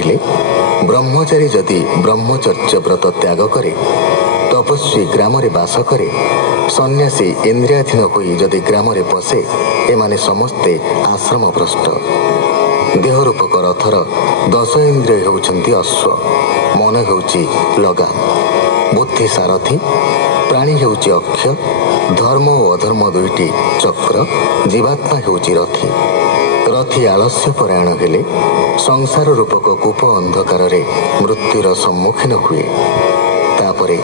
କହିଲେ, ବ୍ରହ୍ମଚାରୀ ଯଦି ବ୍ରହ୍ମଚର୍ଯ୍ୟ ବ୍ରତ ତ୍ୟାଗ କରେ, ତପସ୍ୱୀ ଗ୍ରାମରେ ବାସ କରେ, ସନ୍ନ୍ୟାସୀ ଇନ୍ଦ୍ରିୟାଧୀନ ହୋଇ ଯଦି ଗ୍ରାମରେ ପଶେ, ଏମାନେ ସମସ୍ତେ ଆଶ୍ରମ ଭ୍ରଷ୍ଟ। ଦେହରୂପକ ରଥର 10 ଇନ୍ଦ୍ରିୟ ହେଉଛନ୍ତି ଅଶ୍ୱ, ମନ ହେଉଛି ଲଗାମ, ବୁଦ୍ଧି ସାରଥୀ, ପ୍ରାଣୀ ହେଉଛି ଅକ୍ଷ, ଧର୍ମ ଓ ଅଧର୍ମ ଦୁଇଟି ଚକ୍ର, ଜୀବାତ୍ମା ହେଉଛି ରଥୀ। ରଥୀ ଆଳସ୍ୟ ପରାୟଣ ହେଲେ ସଂସାର ରୂପକ କୂପ ଅନ୍ଧକାରରେ ମୃତ୍ୟୁର ସମ୍ମୁଖୀନ ହୁଏ। ତାପରେ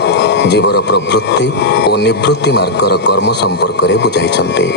ଜୀବର ପ୍ରବୃତ୍ତି ଓ ନିବୃତ୍ତି ମାର୍ଗର କର୍ମ ସମ୍ପର୍କରେ ବୁଝାଇଛନ୍ତି।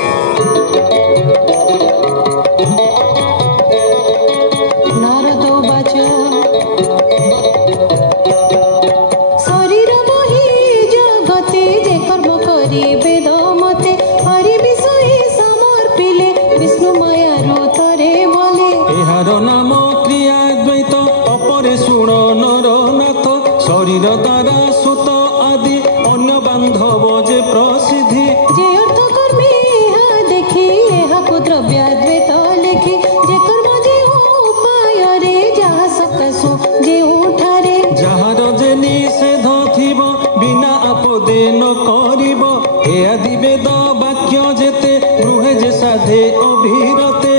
ଶରୀର ଦ୍ୱାରା ସୁତ ଆଦି ଅନ୍ୟ ବାନ୍ଧବ ଯେ ପ୍ରସିଦ୍ଧି, ଯେ ଅର୍ଥ କର୍ମୀ ଏହା ଦେଖି ଏହାକୁ ଦ୍ରବ୍ୟାଦ୍ୱୈତ ଲେଖି, ଯେ କର୍ମ ଯେଉଁ ଉପାୟରେ ଯାହା ସକାଶୁ ଯେଉଁଠାରେ ଯାହାର ଯେ ନିଷେଧ ଥିବ ବିନା ଆପଦେ ନ କରିବ, ଏ ଆଦି ବେଦ ବାକ୍ୟ ଯେତେ ରୁହେ ଯେ ସାଧେ ଅଭିରତେ।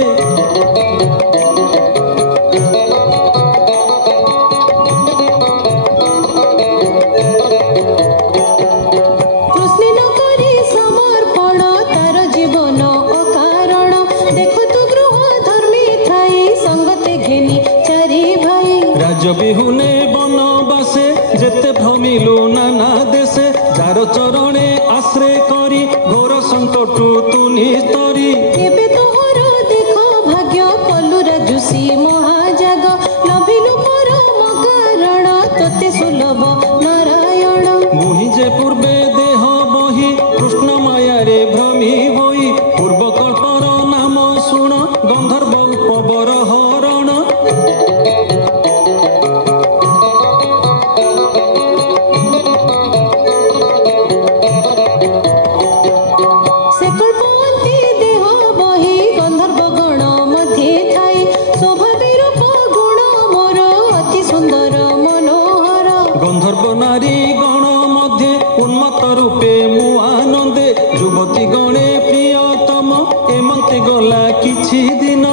বিহুনে বনবাসে যেতে ভ্রমিলু নানা দেশে, যার চরণে আশ্রয় করি ঘোর সংকটু তু নিস্তরি। ଏବେ ତୋହର ଦେଖ ଭାଗ୍ୟ କଲୁ ରାଜୁଷୀ ମହାଜାଗ, ଲଭିଲୁ ପରମ କାରଣ ତତେ ସୁଲଭ ନାରାୟଣ। ମୁହିଁ ଯେ ପୂର୍ବେ ଦେହ ବହି କୃଷ୍ଣ ମାୟାରେ ଭ୍ରମି ହୋଇ, ପୂର୍ବ କଳ୍ପର ନାମ ଶୁଣ ଗନ୍ଧର୍ବ ଉପବର ହରଣ। গন্ধর্ব নারী গণ মধ্যে উন্মত্ত রূপে মু আনন্দে, যুবতী গণে প্রিয়তম এমন্তে গলা কিছু দিন।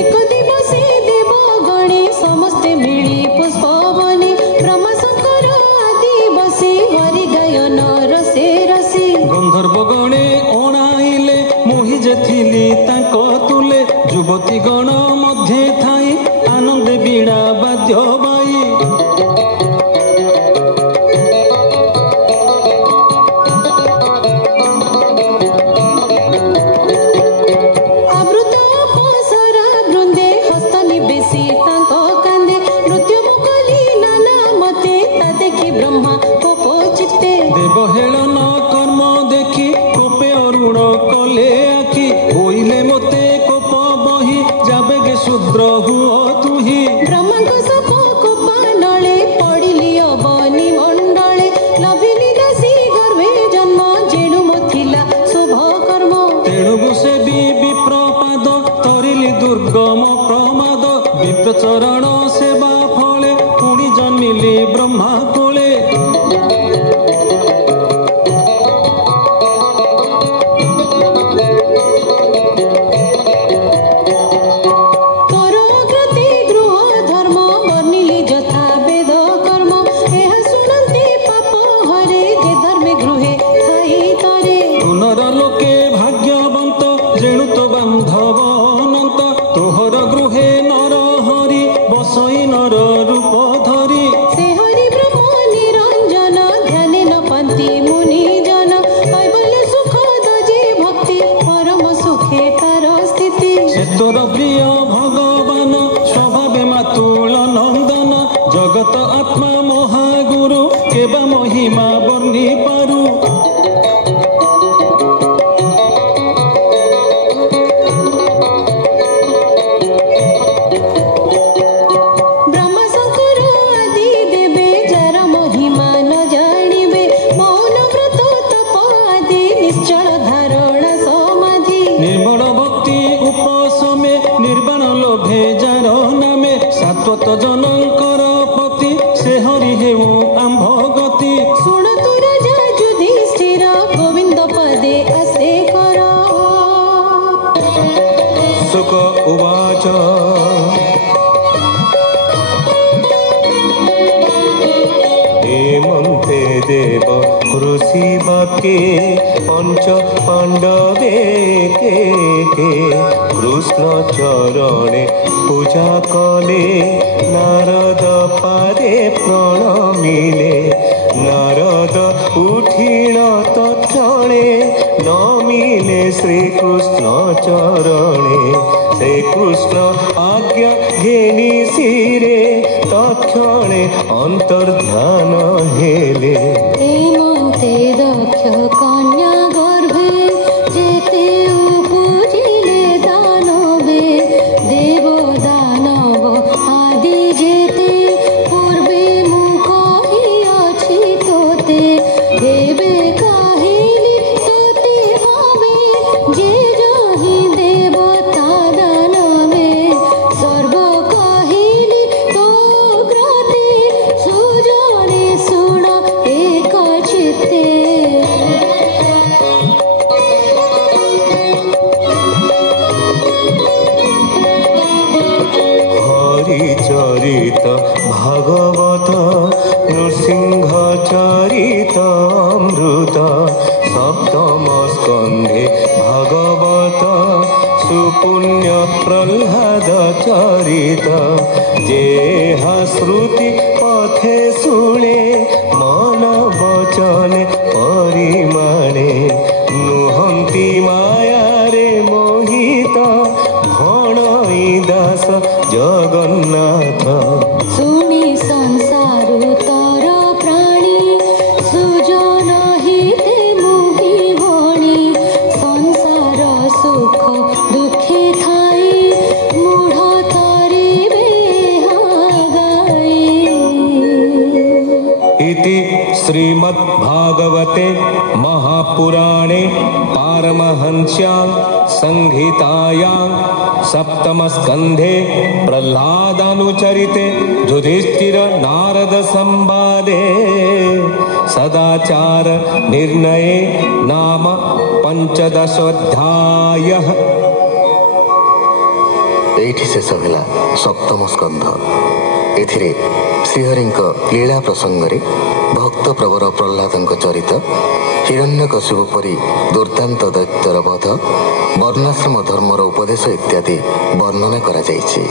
এক দিবসে দেব গণে সমস্তে মিলি পুষ্পবনে, ব্রহ্মা শঙ্কর আদি বসে হরি গায়ন রসে রসে। গন্ধর্ব গণে অଣାইলে মোহি যে থিলি তাঙ্ক তুলে, যুবতী গণ মধ্যে থাই আনন্দে বীণা বাদ্য বাই। দেবহেళন কর্ম দেখি কোপে অরুণ কলে আখি, হইলে মতে কোপ বহি যাবে গে শূদ্র হুଅ তুহি। ব্রহ্মাঙ্ক সপ কোপা নলে পড়িলি অবনি মণ্ডলে, লভিলি দাসী গর্ভে জন্ম যেণু মথিলা শুভ কর্ম। তেণু সেবি বিপ্রপাদ তরিলি দুর্গম প্রমাদ, বিপ্রচরণ সেবা ফলে পুଣି জন্মিলি ব্রহ্মা কোলে। বান্ধব অনন্ত তোহর গৃহে নর হরি বসই নর রূপ ধরি। সে হরি ব্রহ্ম নিরঞ্জন ধ্যানে ন পন্থী মুনি জন, কৈবল্য সুখ দজে ভক্তি পরম সুখে তার স্থিতি। সে তোর প্রিয় ভগবান স্বভাবে মাতুল নন্দন, জগত আত্মা মহাগুরু কেবা মহিমা বর্ণি পারু। निर्मल भक्ति उपशमे निर्वाण लोभे जार नामे, सात्वत जनक के पंच पांडवे के कृष्ण चरणे पूजा कले नारद पादे प्रणमिले नारद उठिल तत्क्षणे नमिले श्रीकृष्ण चरणे श्रीकृष्ण आज्ञा घेनी शिरे तत्क्षणे अंतर्ध्यान हेले हेमन्ते दक्ष कन्या गर्भे जेते उपजिले दानवे देव दानव आदि जेते पूर्वे मुख अछि तोते हेबे काहिली तोते भावे जे जहि देवता दानवे सर्व काहिली तो ग्रते सुजने सुण एक चित्ते हरिचरित भागवत नृसिंह चरित अमृत सप्तम स्कंधे भागवत सुपुण्य प्रह्लाद चरित जेहा श्रुति पथे शुणे मन वचन परिमाणे नुहंती माया रे मोहित भणई दास जगन्नाथ सुनी संसार तर प्राणी सुजन हिते मुहि भणी संसार सुख दुखे थाई मूढ़ तरिबे गाई इति श्रीमद्भागवते महापुराणे पारमहंस्यां संहितायां सप्तमस्कन्धे प्रह्लादानुचरिते युधिष्ठिर नारद संवादे सदाचार निर्णये नाम पंचदशोऽध्यायः। एठी शेष होला सप्तम स्कंध। एथिरे श्रीहरिଙ୍କ लीला प्रसंगरे भक्त प्रवर प्रह्लादଙ୍କ चरित हिरण्यकशिपु परि दुर्दान्त दैत्यर वध वर्णाश्रम धर्मर उपदेश इत्यादि वर्णना करा जायछि।